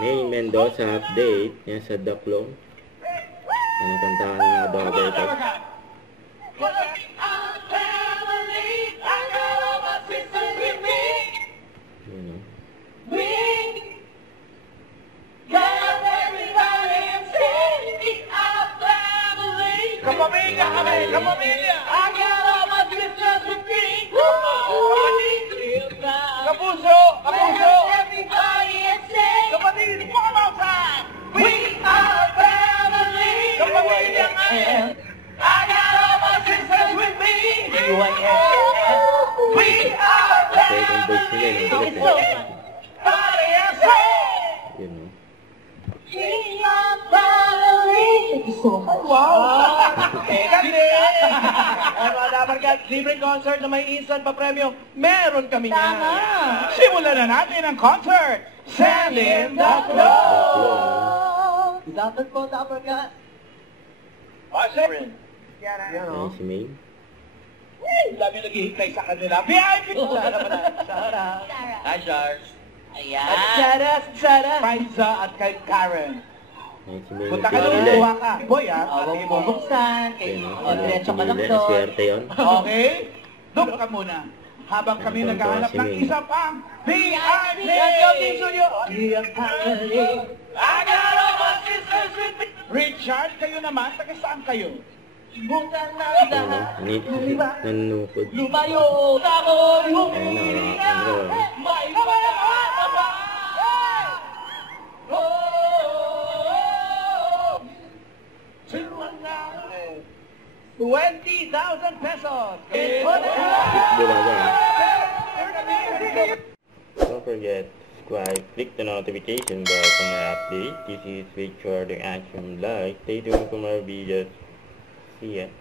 May Mendoza update niya sa Daklong. Ano kantahan ng mga dogger ito? Kapamilya kami! Kapamilya! I got all my sisters with me! Kapuso! Kapuso! Kapatid! One more time! We are family! Kapamilya kami! I got all my sisters with me! We are family! Party and say! Yun, no? We are family! Wow! Kasi! Ay, mga dabarkad, libreng concert na may instant pa premyo, meron kami niya. Simulan na natin ang concert! Send in the clothes! Dapat po, dabarkad. Passion! Ay, si May. Dami naghihintay sa kanila. VIP! Sarah. Hi, Charles. Ayan. Sarah. Friza at kay Karen. Ay, si May. Punta ka doon, buha ka. Boy, ha? Huwag mo buksan. Ayun, no? O, diretso ka lang Pinili. doon. Swerte yun. Okay? Doon ka muna. Habang kami naghahanap ng isa pang VIP! We are family. I got all my sisters with me. Richard, kayo naman, taga saan kayo? Bukan na Ayun, no? lahat. Nanunukod. Lumayo. Takoy. Ayun, no? Ano? May pagkakataon. Sinuan na 20,000 pesos. Bulaga. Don't forget to subscribe, click the notification bell for my update. This is Victor the Action Live. Stay tuned for more videos. See ya.